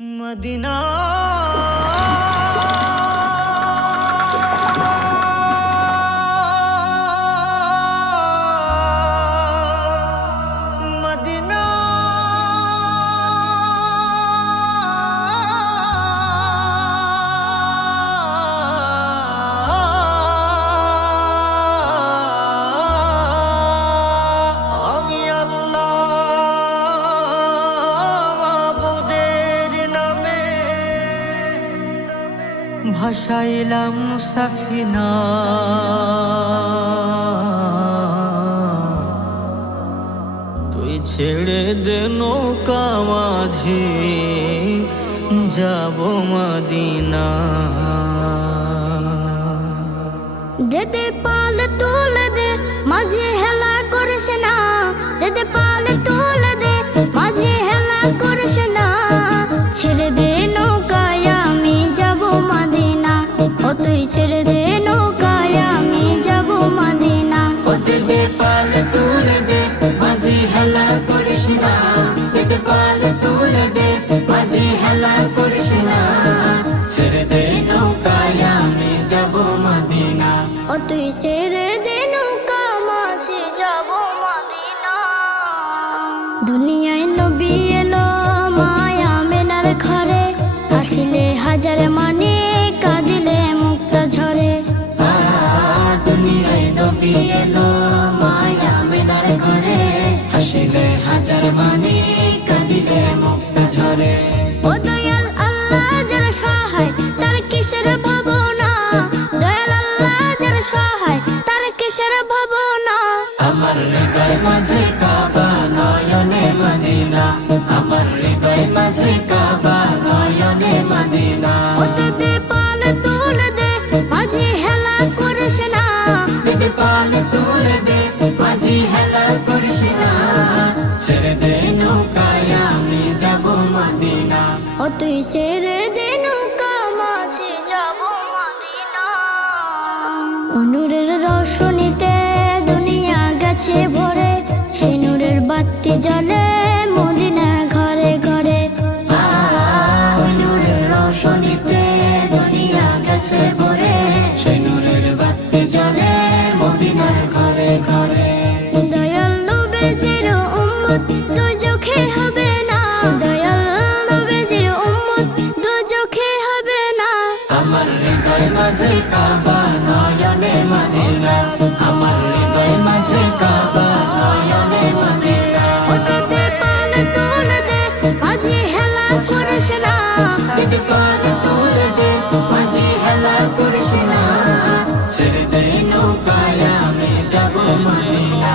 Medina Medina আমি আল্লাহ মাবুদের নামে ভাসাইলাম সাফিনা, তুই ছেড়ে দে নৌকা মাঝি যাব মদিনা। দেদে পাল তুলে দে মাঝে হেলা করিস না, দেদে পাল তুলে দে মাঝে হেলা করিস না। ছেড়ে দে নৌকায় আমি যাব মদিনা, ও তুই ছেড়ে দে নৌকায় আমি যাব মদিনা। ও দেদে পাল তুলে দে মাঝি হেলা করিস না, দেদে পাল তুলে দে মাঝি হেলা করিস না। ছেড়ে দে নৌকায় আমি যাব মদিনা, ও তুই ছেড়ে দে নৌকা মাঝে যাব মদিনা। দুনিয়ায় নবী এলো মায়া মেনার ঘরে, হাসিলে হাজার মানে কাঁদিলে মুক্তা ঝরে। দুনিয়ায় নবী এলো মায়া মেনার ঘরে, হাসিলে হাজার মানে কাঁদিলে মুক্তা ঝরে। ও দয়াল আল্লাহ যার সহায় তার কিসের ভাবনা, দয়াল আল্লাহ যার সহায় তার কিসের ভাবনা। আমার হৃদয় মাঝে কাবা নয়নে মদিনা, আমার হৃদয় মাঝে কাবা নয়নে মদিনা। ও দেদে পাল তুলে দে মাঝে হেলা করিস না, দেদে পাল তুলে দে মাঝি হেলা করিস না। ছেড়ে দে নৌকায় আমি যাব মদিনা, ও তুই ছেড়ে দে নৌকা মাঝে যাব মদিনা। নূরের রোশনীতে দুনিয়া গেছে ভরে, সে নূরের বাতি জ্বলে মদিনা ঘরে ঘরে। নূরের রোশনীতে দুনিয়া গেছে ভরে, সেই নূরের বাতি জ্বলে মদিনার ঘরে ঘরে। দয়াল নবীজির উম্মত দুজখে হবে না, দয়াল নবীজির উম্মত দুজখে হবে না। আমার হৃদয় মাঝে কাবা নয়নে মদিনা, আমার হৃদয় মাঝে কাবা নয়নে মদিনা। ও দেদে পাল তুলে দে মাঝে হেলা করিস না, দেদে পাল তুলে দে মাঝি হেলা করিস না। ছেড়ে দে নৌকায় আমি যাব মদিনা,